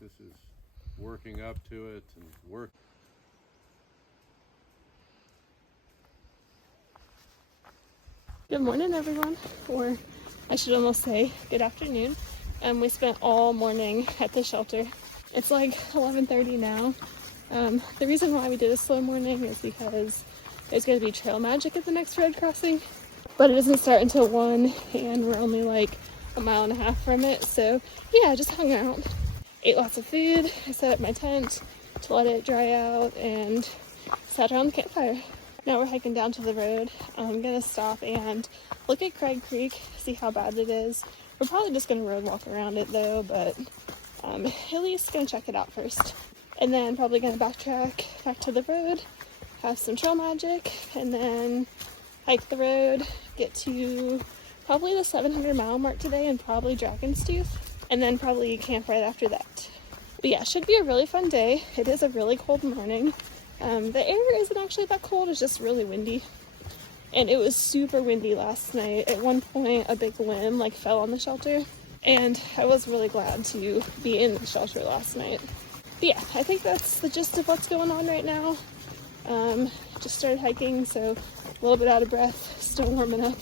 this is working up to it and work. Good morning, everyone, or I should almost say good afternoon. We spent all morning at the shelter. It's like 11:30 now. The reason why we did a slow morning is because there's going to be trail magic at the next road crossing, but it doesn't start until 1, and we're only like a mile and a half from it. So yeah, just hung out, ate lots of food. I set up my tent to let it dry out and sat around the campfire. Now we're hiking down to the road. I'm gonna stop and look at Craig Creek, see how bad it is. We're probably just gonna road walk around it though, but at least gonna check it out first. And then probably gonna backtrack back to the road, have some trail magic, and then hike the road, get to probably the 700-mile mark today and probably Dragon's Tooth, and then probably camp right after that. But yeah, should be a really fun day. It is a really cold morning. The air isn't actually that cold, it's just really windy. And it was super windy last night. At one point, a big limb like fell on the shelter. And I was really glad to be in the shelter last night. But yeah, I think that's the gist of what's going on right now. Just started hiking, so a little bit out of breath, still warming up.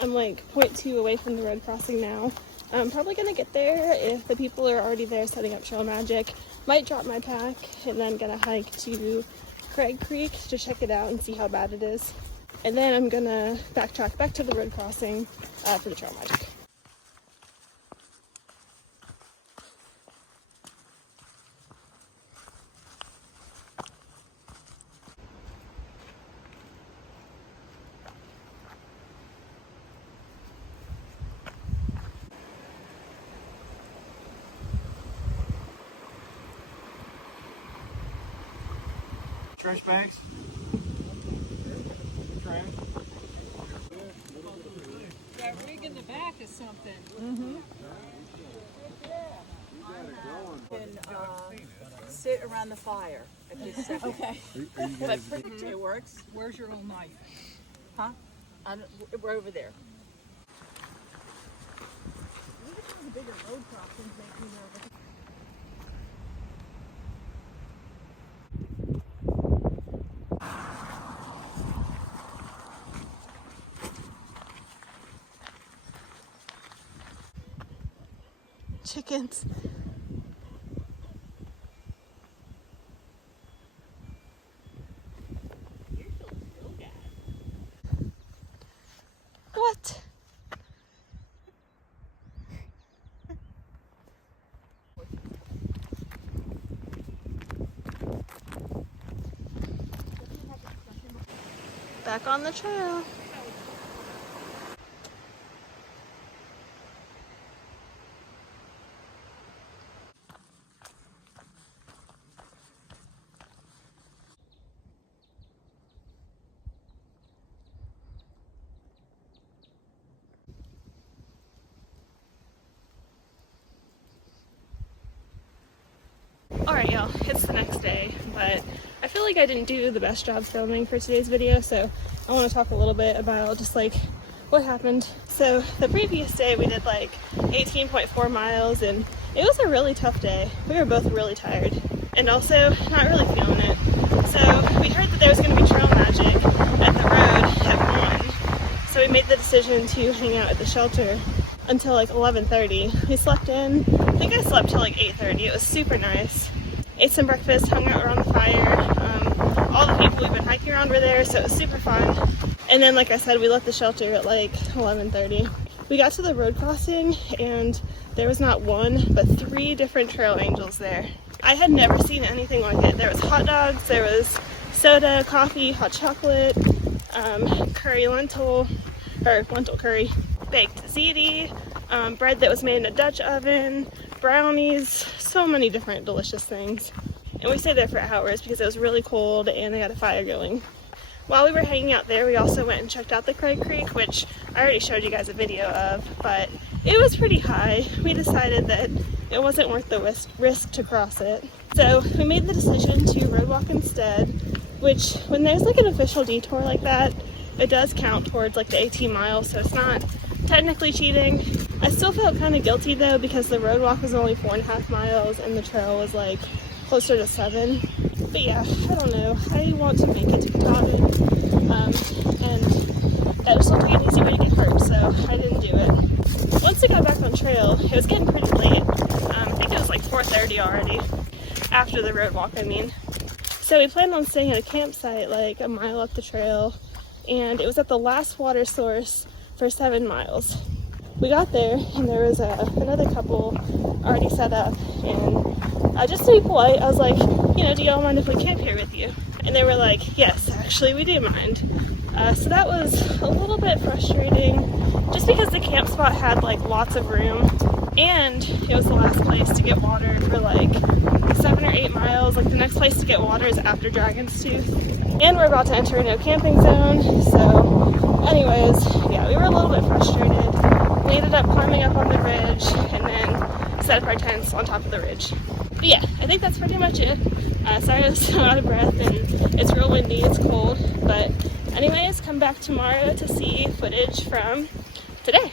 I'm like 0.2 away from the road crossing now. I'm probably gonna get there if the people are already there setting up trail magic. Might drop my pack and then gonna hike to Craig Creek to check it out and see how bad it is. And then I'm gonna backtrack back to the road crossing for the trail magic. Trash bags. Trash. That rig in the back is something. Mm-hmm. Can sit around the fire at this second. Okay. But it works. Where's your old knife? Huh? We're over there. The bigger road crossings make me nervous. Chickens. What? Back on the trail. Alright y'all, it's the next day, but I feel like I didn't do the best job filming for today's video, so I want to talk a little bit about just like what happened. So the previous day we did like 18.4 miles and it was a really tough day. We were both really tired and also not really feeling it. So we heard that there was going to be trail magic at the road at 1, so we made the decision to hang out at the shelter until like 11:30. We slept in. I think I slept till like 8:30. It was super nice. Ate some breakfast, hung out around the fire. All the people we've been hiking around were there, so it was super fun. And then, like I said, we left the shelter at like 11:30. We got to the road crossing and there was not 1, but 3 different trail angels there. I had never seen anything like it. There was hot dogs, there was soda, coffee, hot chocolate, curry lentil curry, baked ziti, bread that was made in a Dutch oven, brownies, so many different delicious things. And we stayed there for hours because it was really cold and they had a fire going. while we were hanging out there, we also went and checked out the Craig Creek, which I already showed you guys a video of, but it was pretty high. We decided that it wasn't worth the risk to cross it. So we made the decision to road walk instead, which when there's like an official detour like that, it does count towards like the 18 miles, so it's not technically cheating. I still felt kind of guilty though, because the road walk was only 4.5 miles and the trail was like closer to 7. But yeah, I don't know. I want to make it to Katahdin, and that just looked like an easy way to get hurt, so I didn't do it. Once we got back on trail, it was getting pretty late. I think it was like 4:30 already, after the road walk, I mean. So we planned on staying at a campsite like a mile up the trail, and it was at the last water source for 7 miles. We got there, and there was another couple already set up, and just to be polite, I was like, you know, do y'all mind if we camp here with you? And they were like, yes, actually, we do mind. So that was a little bit frustrating, just because the camp spot had like lots of room, and it was the last place to get water for like 7 or 8 miles. Like the next place to get water is after Dragon's Tooth, and we're about to enter a no camping zone. So anyways, yeah, we were a little bit frustrated. We ended up climbing up on the ridge and then set up our tents on top of the ridge. But yeah, I think that's pretty much it. Sorry I was so out of breath, and it's real windy, it's cold, but anyways, come back tomorrow to see footage from today.